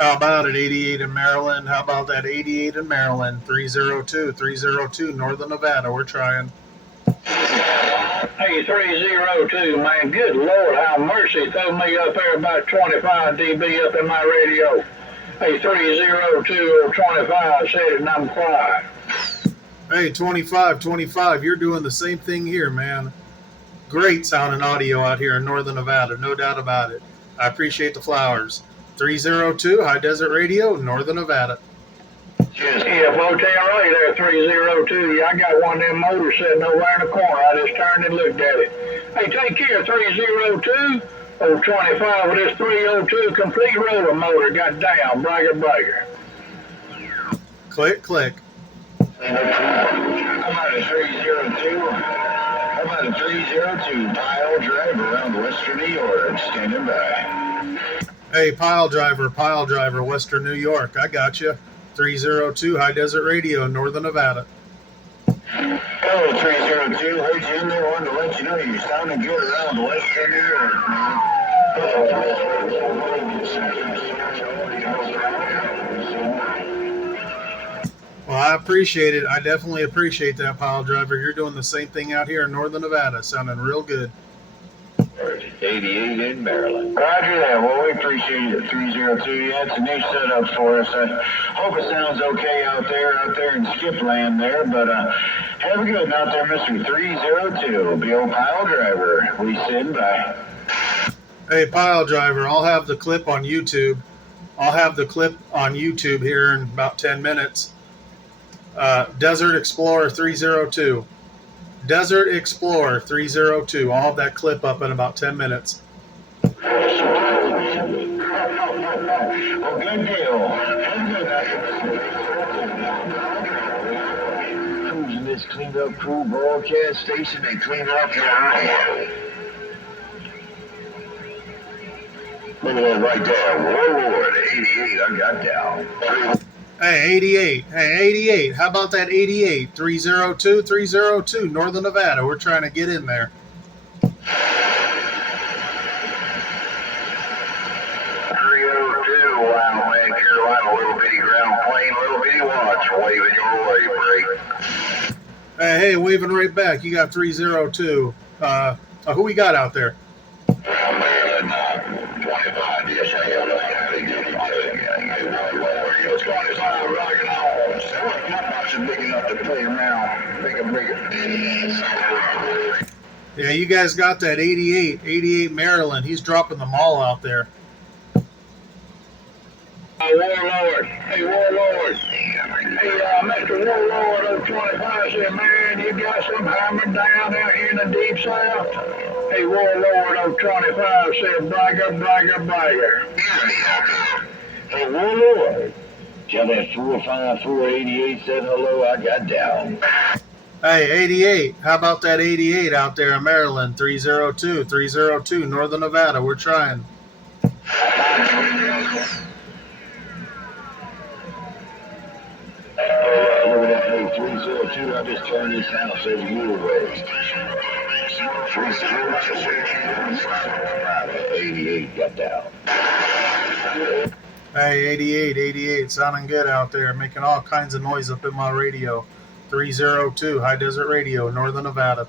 How about it, 88 in Maryland? How about that 88 in Maryland? 302 Northern Nevada. We're trying. Hey, 302, man. Good Lord, have mercy. Throw me up there about 25 dB up in my radio. Hey, 302 or 25 said it and I'm quiet. Hey, 25, you're doing the same thing here, man. Great sound and audio out here in Northern Nevada, no doubt about it. I appreciate the flowers. 302 High Desert Radio, Northern Nevada. Yeah, motel right there, 302. Yeah, I got one of them motors sitting over there in the corner. I just turned and looked at it. Hey, take care, 302 or 25 with this 302 complete roller motor. Got down, bragger. Click, click. How about a 302? How about a 302 pile drive around Western New York, standing by. Hey, pile driver, Western New York. I got you. 302 High Desert Radio, Northern Nevada. Hello, 302. Heard you in there. Wanted to let you know you're sounding good around Western New York, man. Well, I appreciate it. I definitely appreciate that, pile driver. You're doing the same thing out here in Northern Nevada. Sounding real good. 88 in Maryland. Roger that. Well, we appreciate it, 302. Yeah, it's a new setup for us. I hope it sounds okay out there in Skip Land there. But have a good one out there, Mr. 302. Be old pile driver. We send by. Hey, pile driver, I'll have the clip on YouTube. Here in about 10 minutes. Desert Explorer 302. Desert Explorer 302. I'll have that clip up in about 10 minutes. Well, good deal. Who's in this cleaned up crew broadcast station? They clean up your eye. Look at that right there. Warlord 88. I got down. Hey, 88. How about that 88? 302, Northern Nevada. We're trying to get in there. 302, Wild Man, Carolina, little bitty ground plane, little bitty watch, waving your way, break. Hey, waving right back. You got 302. Who we got out there? Ground man, 25, yes, I am. What's going on? It's all rocking on. So my box is big enough to play around. Bigger. Yeah, you guys got that 88 Maryland. He's dropping them all out there. Warlord. Hey, Warlord. Hey, Mr. Warlord 025 said, man, you got some hammered down out here in the deep south? Hey, Warlord 025 said, bragger. Hey, Warlord. Tell that 45488 said hello, I got down. Hey, 88. How about that 88 out there in Maryland? 302, Northern Nevada. We're trying. Look at that, hey, 302, I just turned this house over your way. 88 got down. Hey, 88, sounding good out there, making all kinds of noise up in my radio. 302, High Desert Radio, Northern Nevada.